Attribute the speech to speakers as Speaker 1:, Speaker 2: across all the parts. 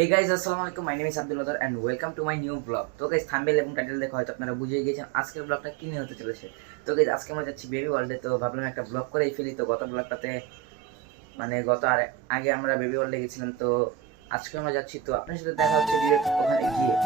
Speaker 1: এই গাইজ আসসালামু আলাইকুম। My name is Abdul Adar and welcome to my new blog তো গাইজ থাম্বেল এবং টাইটেল দেখে হয়তো আপনারা বুঝে গিয়েছেন আজকের ব্লগটা কিনে হতে চলেছে। তো গাইজ আজকে আমরা যাচ্ছি বেবি ওয়ার্ল্ডে তো ভাবলাম একটা ব্লগ করেই ফেলি। তো গত ব্লগটাতে মানে গত আর আগে আমরা বেবি ওয়ার্ল্ডে গেছিলাম। তো আজকে আমরা যাচ্ছি। তো আপনার সাথে দেখা হচ্ছে ওখানে গিয়ে।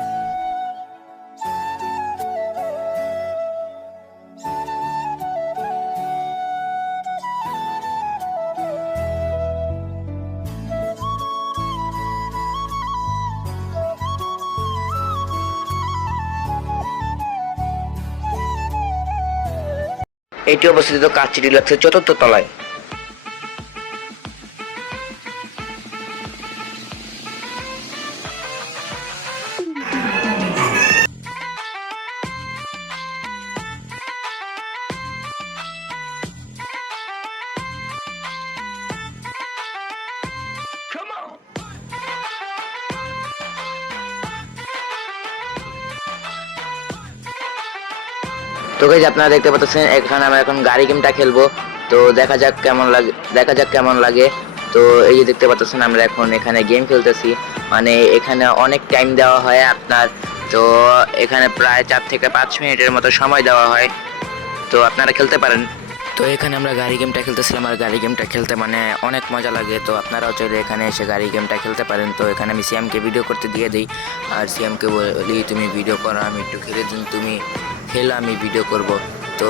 Speaker 2: এটি অবস্থিত কাচ্চি ডিলাক্সের চতুর্থ তলায়। তো গাইজ আপনারা দেখতে পাচ্ছেন, এখানে আমরা এখন গাড়ি গেমটা খেলব। তো দেখা যাক কেমন লাগে, দেখা যাক কেমন লাগে। তো এই যে দেখতে পাচ্ছেন, আমরা এখন এখানে গেম খেলতেছি। মানে এখানে অনেক টাইম দেওয়া হয় আপনার। তো এখানে প্রায় চার থেকে পাঁচ মিনিটের মতো সময় দেওয়া হয়। তো আপনারা খেলতে পারেন। তো এখানে আমরা গাড়ি গেমটা খেলতেছিলাম, আর গাড়ি গেমটা খেলতে মানে অনেক মজা লাগে। তো আপনারাও চাইলে এখানে এসে গাড়ি গেমটা খেলতে পারেন। তো এখানে আমি সিএমকে ভিডিও করতে দিয়ে দিই। আর সিএমকে বলি, তুমি ভিডিও করো, আমি একটু খেলে দিন, তুমি খেলে আমি ভিডিও করব। তো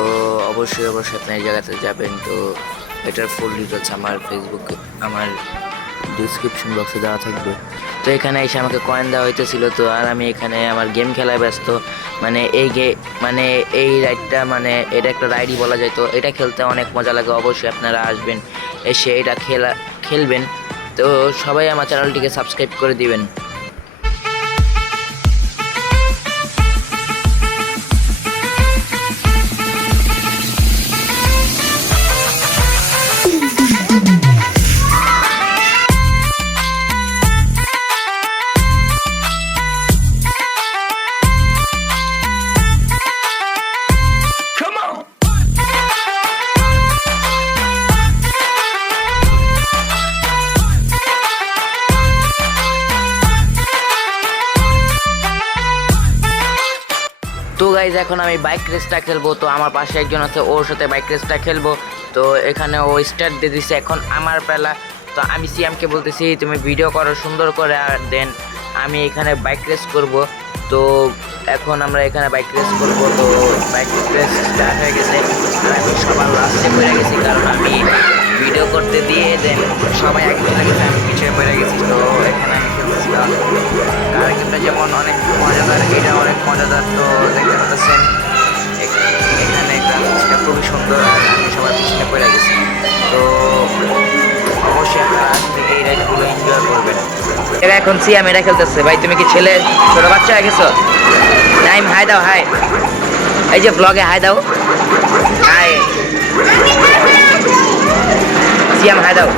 Speaker 2: অবশ্যই অবশ্যই আপনি এই জায়গাতে যাবেন। তো এটার ফুল ডিটেলস আমার ফেসবুক আমার ডিসক্রিপশন বক্সে দেওয়া থাকবে। তো এখানে এসে আমাকে কয়েন দেওয়া হইতেছিল। তো আর আমি এখানে আমার গেম খেলায় ব্যস্ত। মানে এই গে মানে এই রাইডটা মানে এটা একটা রাইডই বলা যায়। তো এটা খেলতে অনেক মজা লাগে। অবশ্যই আপনারা আসবেন, এসে এটা খেলা, খেলবেন। তো সবাই আমার চ্যানেলটিকে সাবস্ক্রাইব করে দিবেন। গাইজ এখন আমি বাইক রেসটা খেলব। তো আমার পাশে একজন আছে, ওর সাথে বাইক রেসটা খেলব। তো এখানে ও স্টার্ট দিয়ে দিচ্ছে এখন আমার পেলা। তো আমি সিএমকে বলতেছি, তুমি ভিডিও করো, সুন্দর করে, আর দেন আমি এখানে বাইক রেস করব। তো এখন আমরা এখানে বাইক রেস করব। তো বাইক রেস স্টার্ট হয়ে গেছে। আমি সবার লাস্টে পড়ে গেছি, কারণ আমি ভিডিও করতে দিয়ে দেন সবাই গেছে আমি পিছিয়ে পড়ে গেছি। তো এখানে কার যেমন অনেক মজাদার এটা অনেক মজাদার তো দেখতে পাচ্ছেন। এখানে গ্রাফিক্সটা খুবই সুন্দর, আর আমি সবার পিছনে পড়ে গেছি। তো অবশ্যই আপনারা আজ থেকে এই রাইডগুলো এনজয় করবেন। এরা এখন সিয়াম এরা খেলতেছে। ভাই, তুমি কি ছেলে? ছোট বাচ্চা হয়ে গেছো? টাইম হাই দাও, হাই। এই যে ব্লগে হাই দাও। হাই। সিয়াম, হাই দাও।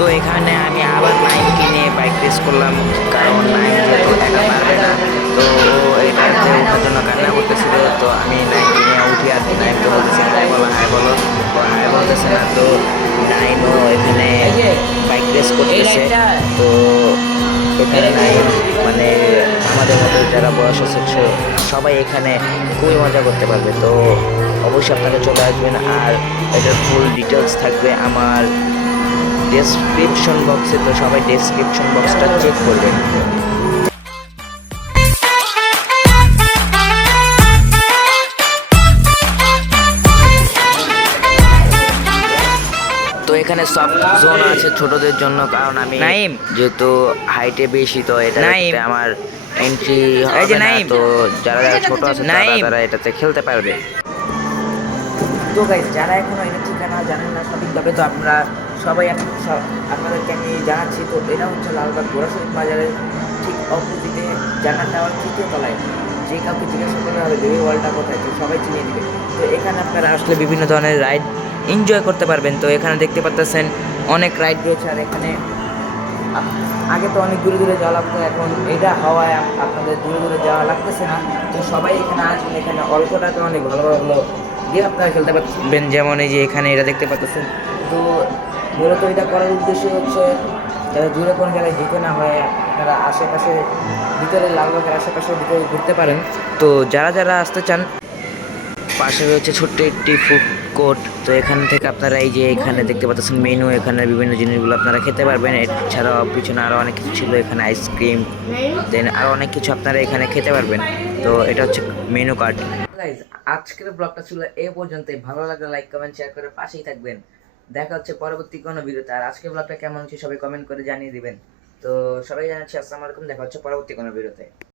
Speaker 2: তো এখানে আমি আবার নাইন কিনে বাইক রেস করলাম, কারণ নাইন যেহেতু একা পারবে না। তো এটাতে ওঠার জন্য কান্না করতেছিল, তো আমি নাইন কিনে উঠি আর নাইনকে বলতেছি, হাই বলো হাই বলো। তো হাই বলতেছে না, তো নাইনও এখানে বাইক রেস করতেছে। তো এখানে নাইন মানে আমাদের মতো যারা বয়স আছে সবাই এখানে খুবই মজা করতে পারবে। তো অবশ্যই আপনারা চলে আসবেন আর এটার ফুল ডিটেলস থাকবে আমার
Speaker 1: ডেসক্রিপশন বক্সে তো সবাই ডেসক্রিপশন বক্সটা চেক করবেন তো এখানে সব জোন আছে ছোটদের জন্য কারণ আমি
Speaker 2: নাইম।
Speaker 1: যেহেতু হাইটে বেশি তো এটা
Speaker 2: নাইম।
Speaker 1: আমার এন্ট্রি হবে না তো যারা যারা ছোট আছে। তারা এটাতে খেলতে পারবে
Speaker 2: তো গাইজ যারা এখনও এটা ঠিকানা জানেন না সঠিকভাবে তো আমরা সবাই আপনাদেরকে আমি জানাচ্ছি, তো এটা হচ্ছে লালবাগ গোড়াশরীফ বাজারের ঠিক অপোজিটে জানার টাওয়ার তৃতীয় তলায়। যে কাউকে জিজ্ঞাসা করলে হবে বেবি ওয়ার্ল্ডটা কোথায়? তো সবাই চিনিয়ে দিবে। তো এখানে আপনারা আসলে বিভিন্ন ধরনের রাইড এনজয় করতে পারবেন। তো এখানে দেখতে পাচ্ছেন অনেক রাইড রয়েছে, আর এখানে আগে তো অনেক দূরে দূরে যাওয়া লাগতো, এখন এটা হওয়ায় আপনাদের দূরে দূরে যাওয়া লাগতেছে না। তো সবাই এখানে আসবেন, এখানে অল্প টাকা অনেক ভালো ভালো গেম আপনারা খেলতে পারবেন। যেমন এই যে এখানে এটা দেখতে পাচ্ছেন তো মূলত এটা করার উদ্দেশ্য হচ্ছে যারা দূরে কোনো জায়গায় যেতে না হয় আপনারা আশেপাশে ভিতরে লালবাগের আশেপাশে ভিতরে ঘুরতে পারেন। তো যারা যারা আসতে চান, পাশে রয়েছে ছোট্ট একটি ফুড কোর্ট তো এখান থেকে আপনারা এই যে এখানে দেখতে পাচ্ছেন মেনু এখানে বিভিন্ন জিনিসগুলো আপনারা খেতে পারবেন। এছাড়াও পিছনে আরও অনেক কিছু ছিল, এখানে আইসক্রিম দেন আরও অনেক কিছু আপনারা এখানে খেতে পারবেন। তো এটা হচ্ছে মেনু কার্ড আজকের ব্লগটা ছিল এ পর্যন্তই। ভালো লাগলে লাইক কমেন্ট শেয়ার করে পাশেই থাকবেন। দেখা হচ্ছে পরবর্তী কোনো ভিডিওতে। আর আজকের ব্লগটা কেমন হচ্ছে সবাই কমেন্ট করে জানিয়ে দিবেন। তো সবাই জানাচ্ছি, আসসালামু আলাইকুম, দেখা হচ্ছে পরবর্তী কোনো ভিডিওতে।